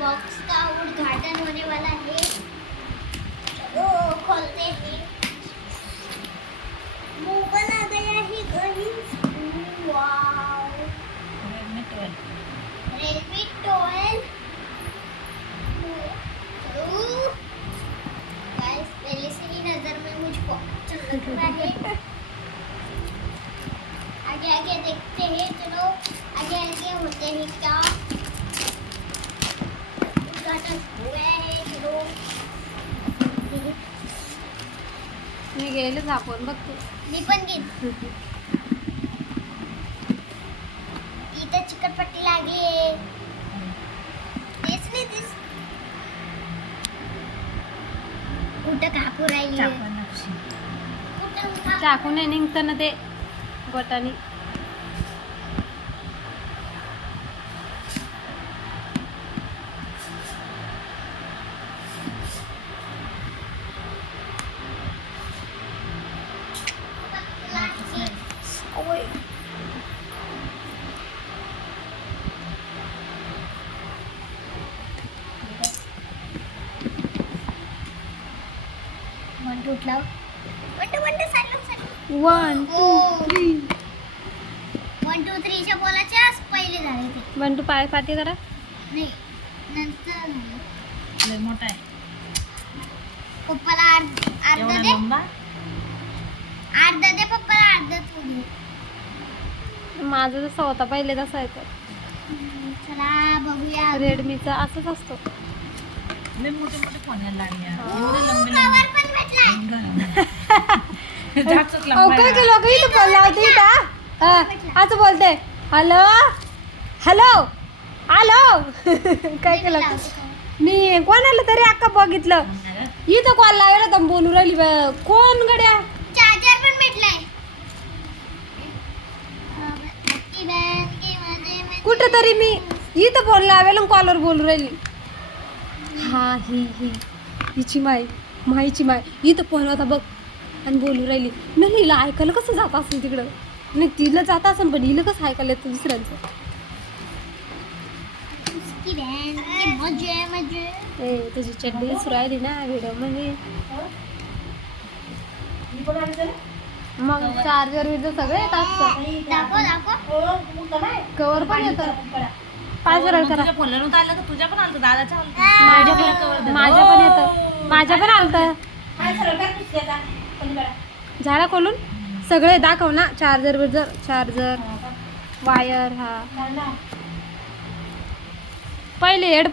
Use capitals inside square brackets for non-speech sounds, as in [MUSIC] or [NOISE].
Box का उद्घाटन होने वाला है। चलो खोलते हैं। मोबाइल आ गया है guys wow Redmi twelve Redmi twelve guys पहले से ही नज़र में मुझको अच्छा लग रहा है। [LAUGHS] आगे आगे देखते हैं चलो। मी गेले झापून बघ तू मी पण घेईन. इथं चिकटपट्टी लागली आहे. तेच नाही दिस कुठं कापू राहिली? चाकू नाही निघतं ना ते. बोटानी लागली. वन टू उठला वन टू वन टू चाललो चाललो वन टू ओ. थ्री वन टू थ्रीच्या पहिले झाले ते. वन टू पाय पाठी करा. नाही नंतर मोठा आहे. पप्पाला अर्ध दे. अर्ध दे पप्पाला अर्ध तू दे. माझं जसं होता पहिले तसं आहे तर हम्म, चला बघूया. रेडमीचा असंच असतो. लय मोठे मोठे फोन यायला लागले हा. एवढे लंबे केलं का इथं बोल लावते इथं हा, असं बोलते. हॅलो? हॅलो? हॅलो? [LAUGHS] काय केलं. मी कोणाला तरी अक्का बघितलं. इथं कॉल लावायला तर बोलू राहिली बा. कोण गड्या? चार्जर पण भेटलाय. कुठं तरी मी इथं फोन लावायला कॉलवर बोलू राहिली. हा ही ही. हिची माय माईची माय इथं फोन होता बघ. आणि बोलू राहिली नाही हिला ऐकायला कसं जात असेल तिकडं? नाही तिला जात असेल पण हिला कसं ऐकायला येतं दुसऱ्यांचं? ए तुझी चड्डी सुरू राहिली ना व्हिडिओमध्ये. मग चार्जर विर्जर सगळं येत असतं कवर पण येतं. पाच सरळ करा. तुझ्या फोनला नव्हतं आलं तुझ्या पण आलं दादाच्या आलं माझ्या पण. माझ्या पण येतं. माझ्या पण आलतं झाला खोलून? सगळे दाखव ना. चार्जर बिर्जर चार्जर वायर हा. पहिले हेड